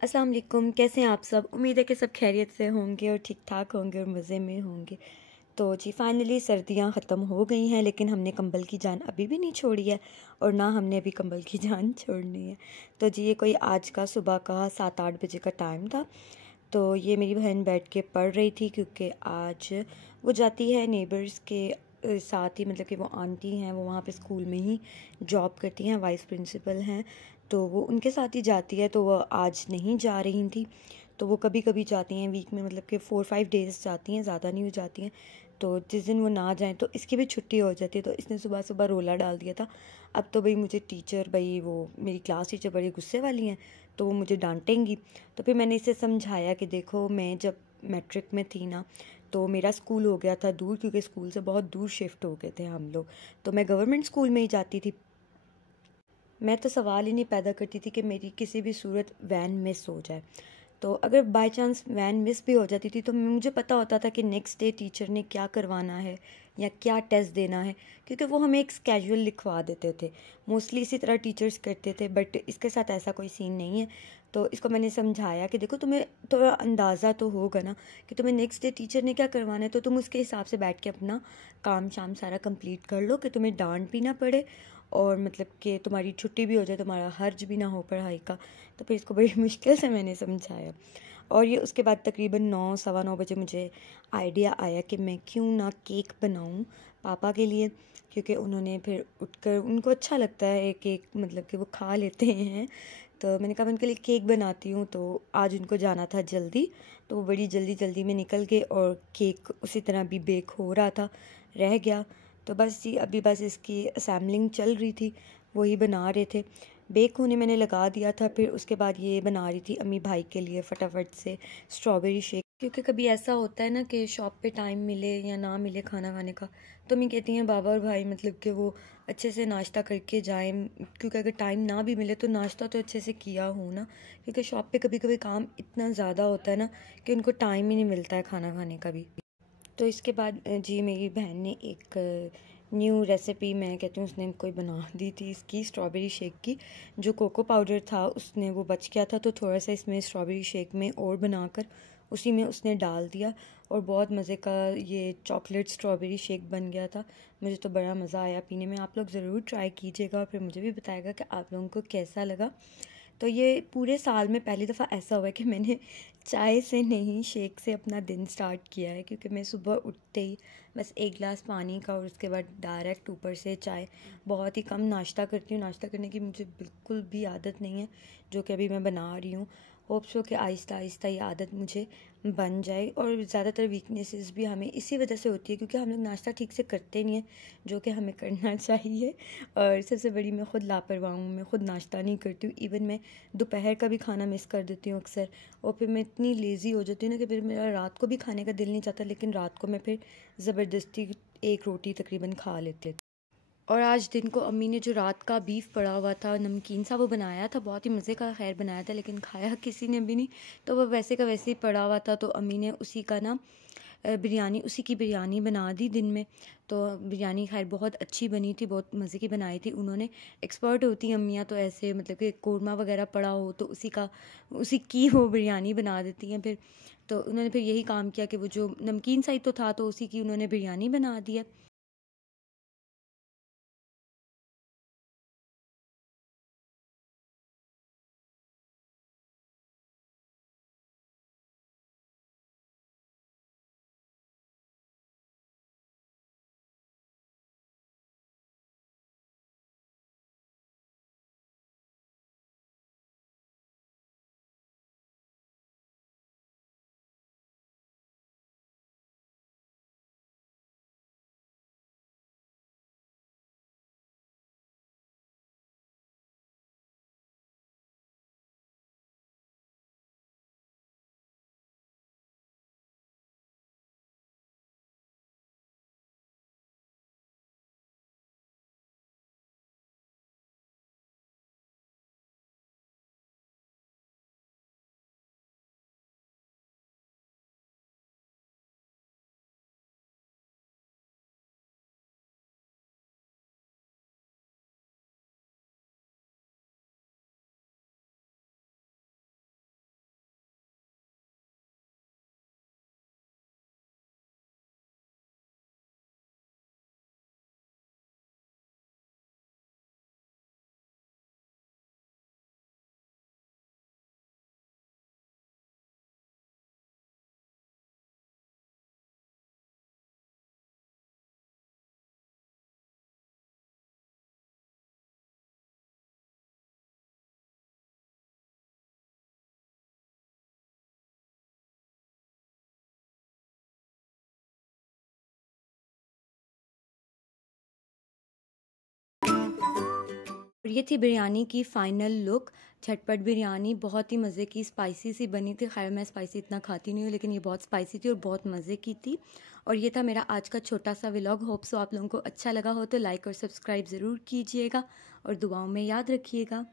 अस्सलाम वालेकुम, कैसे हैं आप सब। उम्मीद है कि सब खैरियत से होंगे और ठीक ठाक होंगे और मज़े में होंगे। तो जी फाइनली सर्दियां ख़त्म हो गई हैं, लेकिन हमने कंबल की जान अभी भी नहीं छोड़ी है और ना हमने अभी कंबल की जान छोड़नी है। तो जी ये कोई आज का सुबह का 7-8 बजे का टाइम था। तो ये मेरी बहन बैठ के पढ़ रही थी, क्योंकि आज वो जाती है नेबर्स के साथ ही, मतलब कि वो आंटी हैं, वो वहाँ पे स्कूल में ही जॉब करती हैं, वाइस प्रिंसिपल हैं। तो वो उनके साथ ही जाती है, तो वो आज नहीं जा रही थी। तो वो कभी कभी जाती हैं वीक में, मतलब कि 4-5 डेज़ जाती हैं, ज़्यादा नहीं हो जाती हैं। तो जिस दिन वो ना जाएं तो इसकी भी छुट्टी हो जाती है। तो इसने सुबह सुबह रोला डाल दिया था। अब तो भाई मुझे टीचर, भाई वो मेरी क्लास टीचर बड़ी गुस्से वाली हैं, तो वो मुझे डांटेंगी। तो फिर मैंने इसे समझाया कि देखो, मैं जब मैट्रिक में थी ना, तो मेरा स्कूल हो गया था दूर, क्योंकि स्कूल से बहुत दूर शिफ्ट हो गए थे हम लोग। तो मैं गवर्नमेंट स्कूल में ही जाती थी। मैं तो सवाल ही नहीं पैदा करती थी कि मेरी किसी भी सूरत वैन मिस हो जाए। तो अगर बाय चांस वैन मिस भी हो जाती थी, तो मुझे पता होता था कि नेक्स्ट डे टीचर ने क्या करवाना है या क्या टेस्ट देना है, क्योंकि वो हमें एक स्केड्यूल लिखवा देते थे। मोस्टली इसी तरह टीचर्स करते थे, बट इसके साथ ऐसा कोई सीन नहीं है। तो इसको मैंने समझाया कि देखो, तुम्हें थोड़ा अंदाज़ा तो होगा ना कि तुम्हें नेक्स्ट डे टीचर ने क्या करवाना है, तो तुम उसके हिसाब से बैठ के अपना काम शाम सारा कंप्लीट कर लो, कि तुम्हें डांट भी ना पड़े और मतलब कि तुम्हारी छुट्टी भी हो जाए, तुम्हारा हर्ज भी ना हो पढ़ाई का। तो फिर इसको बड़ी मुश्किल से मैंने समझाया। और ये उसके बाद तकरीबन 9-9:15 बजे मुझे आइडिया आया कि मैं क्यों ना केक बनाऊं पापा के लिए, क्योंकि उन्होंने फिर उठकर, उनको अच्छा लगता है केक, मतलब कि वो खा लेते हैं। तो मैंने कहा मैं उनके लिए केक बनाती हूँ। तो आज उनको जाना था जल्दी, तो वो बड़ी जल्दी जल्दी में निकल गए और केक उसी तरह भी बेक हो रहा था, रह गया। तो बस जी अभी बस इसकी असेंबलिंग चल रही थी, वही बना रहे थे। बेक होने मैंने लगा दिया था, फिर उसके बाद ये बना रही थी अम्मी भाई के लिए फटाफट से स्ट्रॉबेरी शेक। क्योंकि कभी ऐसा होता है ना कि शॉप पे टाइम मिले या ना मिले खाना खाने का, तो मैं कहती हैं बाबा और भाई मतलब कि वो अच्छे से नाश्ता करके जाएं, क्योंकि अगर टाइम ना भी मिले तो नाश्ता तो अच्छे से किया हो ना। क्योंकि शॉप पे कभी कभी काम इतना ज़्यादा होता है ना कि उनको टाइम ही नहीं मिलता है खाना खाने का भी। तो इसके बाद जी मेरी बहन ने एक न्यू रेसिपी, मैं कहती हूँ उसने कोई बना दी थी इसकी, स्ट्रॉबेरी शेक की। जो कोको पाउडर था उसने वो बच गया था, तो थोड़ा सा इसमें स्ट्रॉबेरी शेक में और बनाकर उसी में उसने डाल दिया, और बहुत मज़े का ये चॉकलेट स्ट्रॉबेरी शेक बन गया था। मुझे तो बड़ा मज़ा आया पीने में। आप लोग ज़रूर ट्राई कीजिएगा और फिर मुझे भी बताएगा कि आप लोगों को कैसा लगा। तो ये पूरे साल में पहली दफ़ा ऐसा हुआ है कि मैंने चाय से नहीं, शेक से अपना दिन स्टार्ट किया है। क्योंकि मैं सुबह उठते ही बस एक गिलास पानी का और उसके बाद डायरेक्ट ऊपर से चाय। बहुत ही कम नाश्ता करती हूँ, नाश्ता करने की मुझे बिल्कुल भी आदत नहीं है, जो कि अभी मैं बना रही हूँ। होप सो कि आहिस्ता आहिस्ता ये आदत मुझे बन जाए। और ज़्यादातर वीकनेसेस भी हमें इसी वजह से होती है, क्योंकि हम लोग नाश्ता ठीक से करते नहीं हैं, जो कि हमें करना चाहिए। और सबसे बड़ी मैं खुद लापरवाह हूँ, मैं खुद नाश्ता नहीं करती हूँ। इवन मैं दोपहर का भी खाना मिस कर देती हूँ अक्सर। और फिर मैं इतनी लेज़ी हो जाती हूँ ना कि फिर मेरा रात को भी खाने का दिल नहीं चाहता, लेकिन रात को मैं फिर ज़बरदस्ती एक रोटी तकरीबन खा लेती। और आज दिन को अम्मी ने जो रात का बीफ पड़ा हुआ था, नमकीन सा वो बनाया था, बहुत ही मज़े का खैर बनाया था, लेकिन खाया किसी ने भी नहीं। तो वो वैसे का वैसे ही पड़ा हुआ था, तो अम्मी ने उसी का ना बिरयानी, उसी की बिरयानी बना दी दिन में। तो बिरयानी खैर बहुत अच्छी बनी थी, बहुत मज़े की बनाई थी उन्होंने। एक्सपर्ट होती हैं अम्मियाँ तो ऐसे, मतलब कि कोरमा वगैरह पड़ा हो तो उसी की वो बिरयानी बना देती हैं फिर। तो उन्होंने फिर यही काम किया कि वो जो नमकीन सा ही तो था, तो उसी की उन्होंने बिरयानी बना दिया। और ये थी बिरयानी की फ़ाइनल लुक। झटपट बिरयानी बहुत ही मज़े की स्पाइसी सी बनी थी। खैर मैं स्पाइसी इतना खाती नहीं हूँ, लेकिन ये बहुत स्पाइसी थी और बहुत मज़े की थी। और ये था मेरा आज का छोटा सा व्लॉग। होप सो आप लोगों को अच्छा लगा हो तो लाइक और सब्सक्राइब ज़रूर कीजिएगा और दुआओं में याद रखिएगा।